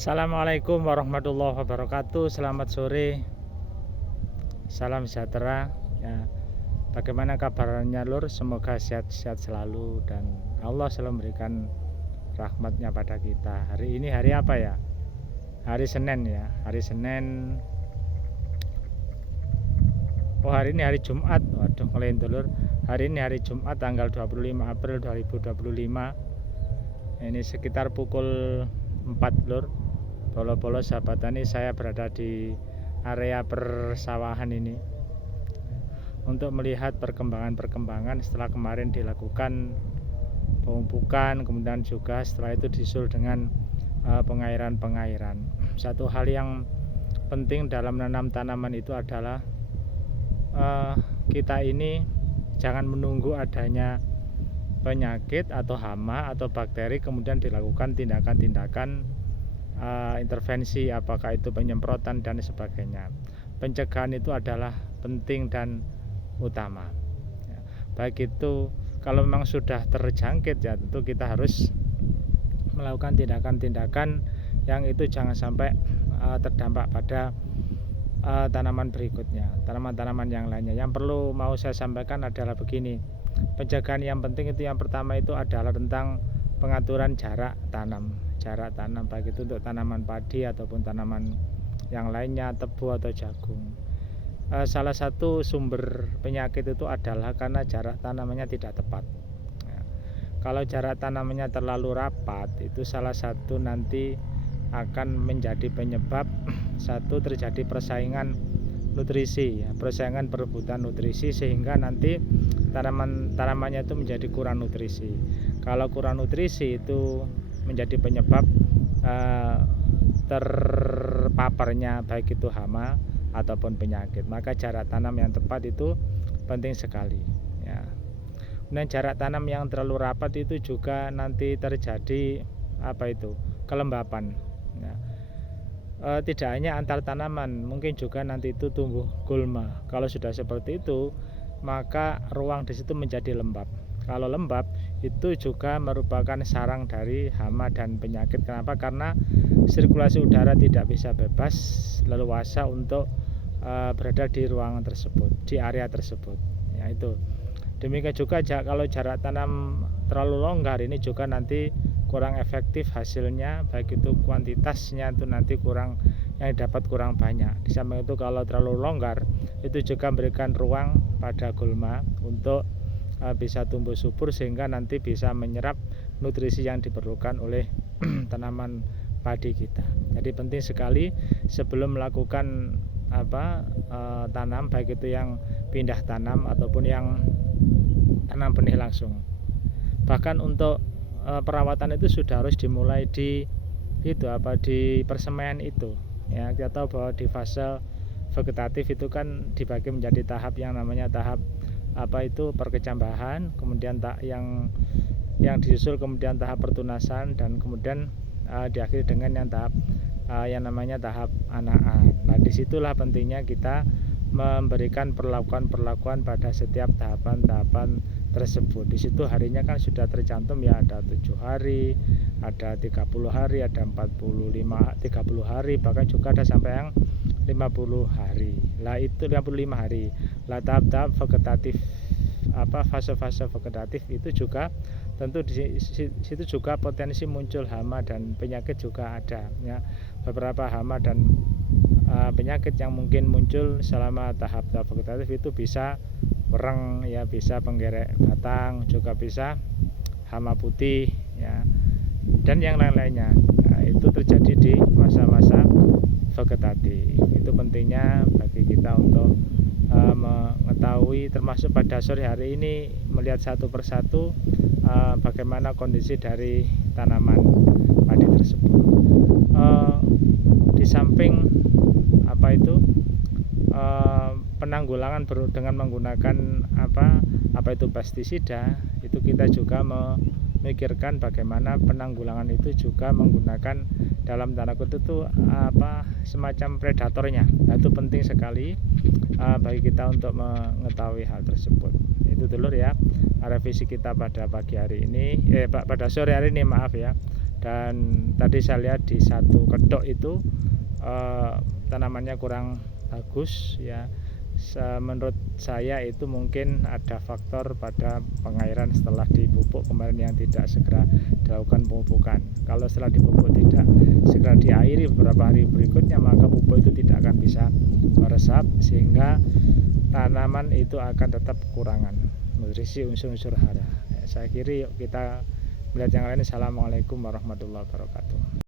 Assalamualaikum warahmatullahi wabarakatuh. Selamat sore, salam sejahtera ya. Bagaimana kabarnya Lur? Semoga sehat-sehat selalu dan Allah selalu memberikan rahmatnya pada kita. Hari ini hari apa ya? Hari Senin ya. Hari Senin. Oh, hari ini hari Jumat. Waduh, ngelintur Lur. Hari ini hari Jumat tanggal 25 April 2025. Ini sekitar pukul 4 Lur. Bolo-bolo sahabat tani, saya berada di area persawahan ini untuk melihat perkembangan setelah kemarin dilakukan pemupukan, kemudian juga setelah itu disusul dengan pengairan. Satu hal yang penting dalam menanam tanaman itu adalah kita ini jangan menunggu adanya penyakit atau hama atau bakteri kemudian dilakukan tindakan-tindakan intervensi, apakah itu penyemprotan dan sebagainya. Pencegahan itu adalah penting dan utama ya. Baik itu kalau memang sudah terjangkit ya tentu kita harus melakukan tindakan-tindakan yang itu jangan sampai terdampak pada tanaman berikutnya, tanaman-tanaman yang lainnya. Yang perlu mau saya sampaikan adalah begini, pencegahan yang penting itu yang pertama itu adalah tentang pengaturan jarak tanam baik itu untuk tanaman padi ataupun tanaman yang lainnya, tebu atau jagung. Salah satu sumber penyakit itu adalah karena jarak tanamannya tidak tepat ya. Kalau jarak tanamannya terlalu rapat itu salah satu nanti akan menjadi penyebab satu terjadi persaingan nutrisi ya, persaingan perebutan nutrisi sehingga nanti tanamannya itu menjadi kurang nutrisi. Kalau kurang nutrisi itu menjadi penyebab terpaparnya baik itu hama ataupun penyakit. Maka jarak tanam yang tepat itu penting sekali ya. Dan jarak tanam yang terlalu rapat itu juga nanti terjadi kelembapan ya. Tidak hanya antar tanaman, mungkin juga nanti itu tumbuh gulma. Kalau sudah seperti itu maka ruang di situ menjadi lembab. Kalau lembab itu juga merupakan sarang dari hama dan penyakit. Kenapa? Karena sirkulasi udara tidak bisa bebas leluasa untuk berada di ruangan tersebut, di area tersebut. Ya itu. Demikian juga kalau jarak tanam terlalu longgar ini juga nanti kurang efektif hasilnya, baik itu kuantitasnya itu nanti kurang, yang didapat kurang banyak. Di samping itu kalau terlalu longgar itu juga memberikan ruang pada gulma untuk bisa tumbuh subur sehingga nanti bisa menyerap nutrisi yang diperlukan oleh tanaman padi kita. Jadi penting sekali sebelum melakukan tanam, baik itu yang pindah tanam ataupun yang tanam benih langsung. Bahkan untuk perawatan itu sudah harus dimulai di persemaian itu ya. Kita tahu bahwa di fase vegetatif itu kan dibagi menjadi tahap yang namanya tahap perkecambahan, kemudian yang disusul kemudian tahap pertunasan dan kemudian diakhiri dengan yang tahap yang namanya tahap anaan. Nah, disitulah pentingnya kita memberikan perlakuan pada setiap tahapan tersebut. Di situ harinya kan sudah tercantum ya, ada 7 hari, ada 30 hari, ada 30 hari, bahkan juga ada sampai yang 50 hari. Lah itu 55 hari. Lah tahap-tahap vegetatif fase-fase vegetatif itu juga tentu di situ juga potensi muncul hama dan penyakit juga ada ya. Beberapa hama dan penyakit yang mungkin muncul selama tahap-tahap vegetatif itu bisa wereng ya, bisa penggerek batang, juga bisa hama putih ya, dan yang lain-lainnya. Nah, itu terjadi di masa-masa vegetatif. Itu pentingnya bagi kita untuk mengetahui, termasuk pada sore hari ini melihat satu persatu bagaimana kondisi dari tanaman padi tersebut. Di samping penanggulangan dengan menggunakan pestisida, itu kita juga memikirkan bagaimana penanggulangan itu juga menggunakan dalam tanda kutip itu semacam predatornya. Nah, itu penting sekali bagi kita untuk mengetahui hal tersebut. Itu dulu ya revisi kita pada pagi hari ini pada sore hari ini, maaf ya. Dan tadi saya lihat di satu kedok itu tanamannya kurang bagus ya. Menurut saya itu mungkin ada faktor pada pengairan setelah dipupuk kemarin yang tidak segera dilakukan pemupukan. Kalau setelah dipupuk tidak segera diairi beberapa hari berikutnya, maka pupuk itu tidak akan bisa meresap sehingga tanaman itu akan tetap kekurangan nutrisi unsur-unsur hara. Saya kira yuk kita melihat yang lain. Assalamualaikum warahmatullahi wabarakatuh.